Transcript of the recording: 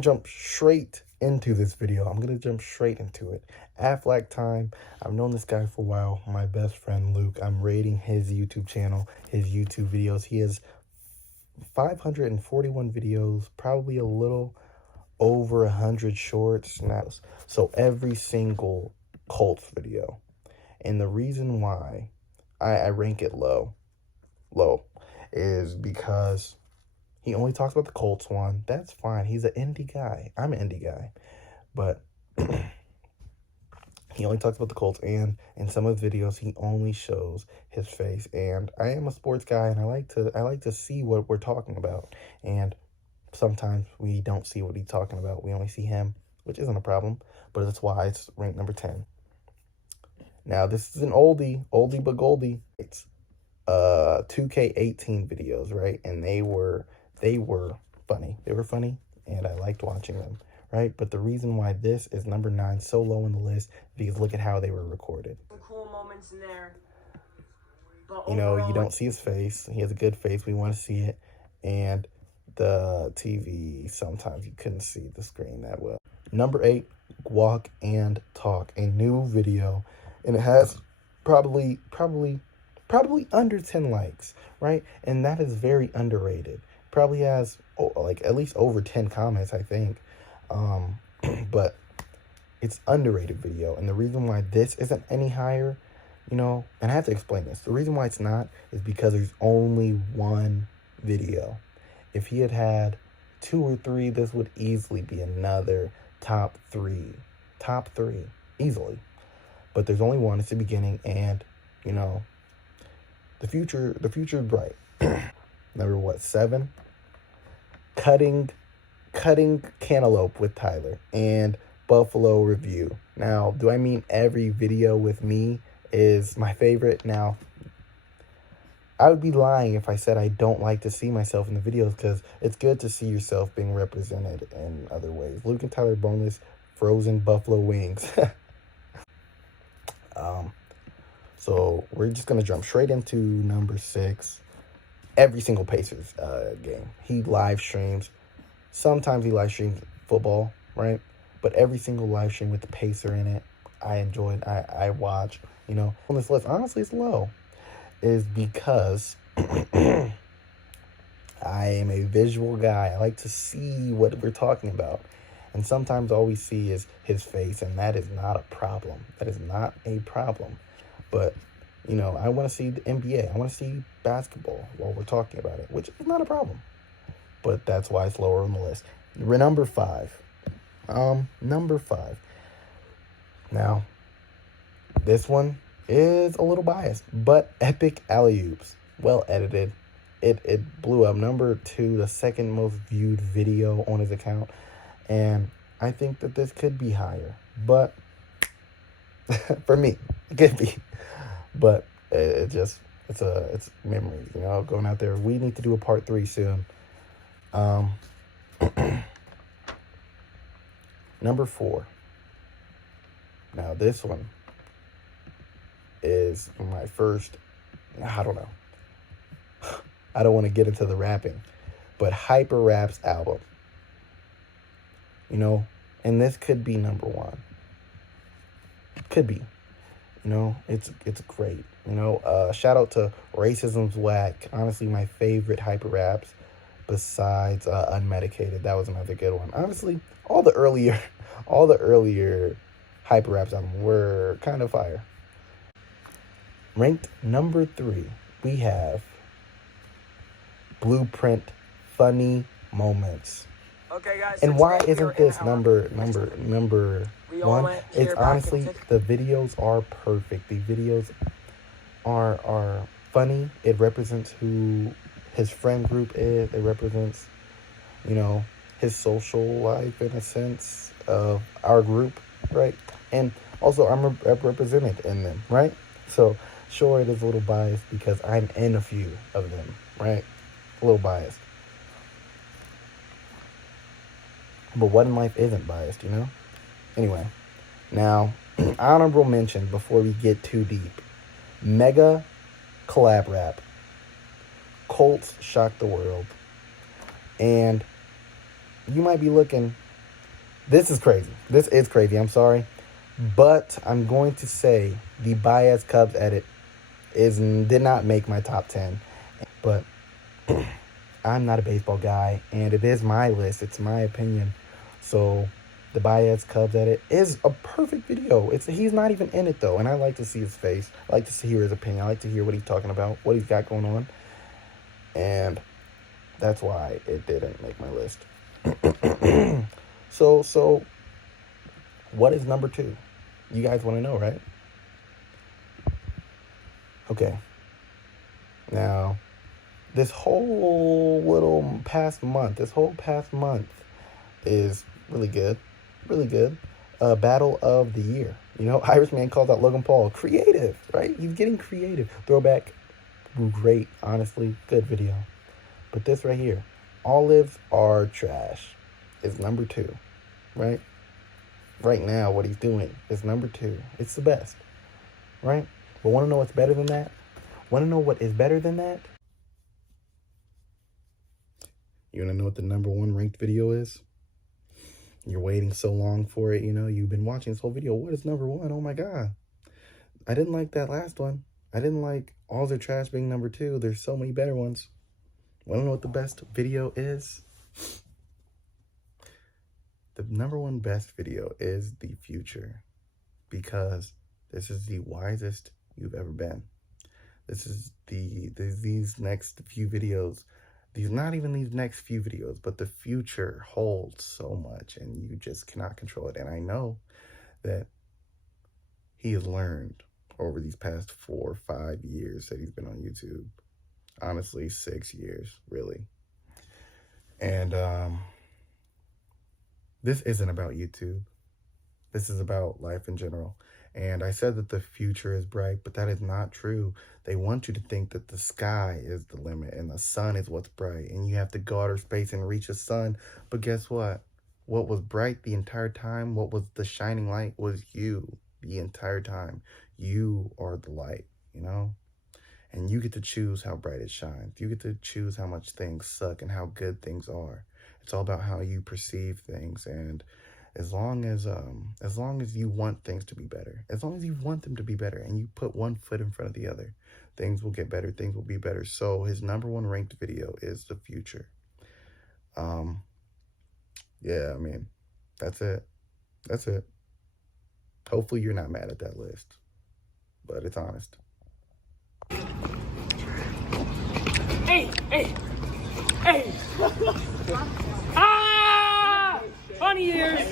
Jump straight into this video. I'm gonna jump straight into it. Aflack Time. I've known this guy for a while. My best friend Luke. I'm rating his YouTube channel, his YouTube videos. He has 541 videos, probably a little over 100 shorts. So every single Colts video. And the reason why I rank it low, is because he only talks about the Colts one. That's fine. He's an indie guy. I'm an indie guy. But he only talks about the Colts, and in some of his videos he only shows his face. And I am a sports guy, and I like to see what we're talking about. And sometimes we don't see what he's talking about. We only see him, which isn't a problem, but that's why it's ranked number 10. Now, this is an oldie but goldie. It's 2K18 videos, right? And they were funny. They were funny, and I liked watching them, right? But the reason why this is number 9, so low on the list, because look at how they were recorded. Some cool moments in there. You know, you don't see his face. He has a good face. We want to see it. And the TV, sometimes you couldn't see the screen that well. Number 8, Walk and Talk, a new video, and it has probably under 10 likes, right? And that is very underrated. Probably has like at least over 10 comments, I think. But it's underrated video. And the reason why this isn't any higher, you know, and I have to explain this. The reason why it's not is because there's only one video. If he had had 2 or 3, this would easily be another top 3, easily. But there's only one. It's the beginning, and you know, the future is bright. Number 7, cutting cantaloupe with Tyler, and Buffalo review. Now, do I mean every video with me is my favorite? Now, I would be lying if I said I don't like to see myself in the videos, because it's good to see yourself being represented in other ways. Luke and Tyler boneless frozen buffalo wings. So we're just going to jump straight into number 6. Every single Pacers game. He live streams. Sometimes he live streams football, right? But every single live stream with the Pacer in it, I enjoyed. I watch, you know. On this list, honestly, it's low. Is because I am a visual guy. I like to see what we're talking about. And sometimes all we see is his face, and that is not a problem. That is not a problem. But, you know, I want to see the NBA. I want to see basketball while we're talking about it, which is not a problem. But that's why it's lower on the list. Number 5. Number 5. Now, this one is a little biased, but epic alley-oops. Well edited. It blew up. Number 2, the second most viewed video on his account. And I think that this could be higher. But for me, it could be. But it's memories, you know, going out there. We need to do a part 3 soon. Number 4. Now this one is my first, I don't know. I don't want to get into the rapping, but Hyper Rap's album. You know, and this could be number 1. Could be. You know, it's great. You know, shout out to Racism's Whack. Honestly, my favorite Hyper Raps besides Unmedicated. That was another good one. Honestly, all the earlier Hyper Raps were kind of fire. Ranked number 3, we have Blueprint Funny Moments. Okay, guys. And why isn't this number 1? It's honestly, the videos are perfect. The videos are funny. It represents who his friend group is. It represents, you know, his social life in a sense of our group, right? And also I'm represented in them, right? So sure, it is a little biased because I'm in a few of them, right? A little biased. But what in life isn't biased, you know? Anyway, now, honorable mention before we get too deep. Mega collab rap. Colts shock the world. And you might be looking, This is crazy. This is crazy. I'm sorry. But I'm going to say the Baez Cubs edit did not make my top 10. But I'm not a baseball guy, and it is my list. It's my opinion. So the Baez Cubs edit is a perfect video. He's not even in it, though, and I like to see his face. I like to hear his opinion. I like to hear what he's talking about, what he's got going on. And that's why it didn't make my list. So what is number 2? You guys want to know, right? Okay. Now, this whole past month is really good. Really good. Battle of the year. You know, Irishman called out Logan Paul. Creative, right? He's getting creative. Throwback. Great. Honestly, good video. But this right here, olives are trash, is number 2, right? Right now, what he's doing is number 2. It's the best, right? But want to know what's better than that? Want to know what is better than that? You want to know what the number 1 ranked video is? You're waiting so long for it, you know? You've been watching this whole video. What is number 1? Oh, my God. I didn't like that last one. I didn't like all their trash being number 2. There's so many better ones. Want to know what the best video is? The number 1 best video is the future, because this is the wisest you've ever been. This is these next few videos. Not even these next few videos, but the future holds so much, and you just cannot control it. And I know that he has learned over these past 4 or 5 years that he's been on YouTube. Honestly, 6 years, really. And this isn't about YouTube. This is about life in general. And I said that the future is bright, but that is not true. They want you to think that the sky is the limit and the sun is what's bright, and you have to go outer space and reach the sun. But guess what? What was bright the entire time, what was the shining light, was you the entire time. You are the light, you know? And you get to choose how bright it shines. You get to choose how much things suck and how good things are. It's all about how you perceive things. And as long as you want things to be better, as long as you want them to be better, and you put one foot in front of the other, things will get better. Things will be better. So his number 1 ranked video is the future. Yeah, I mean, that's it. That's it. Hopefully you're not mad at that list, but it's honest. Hey! Ah! Funny ears!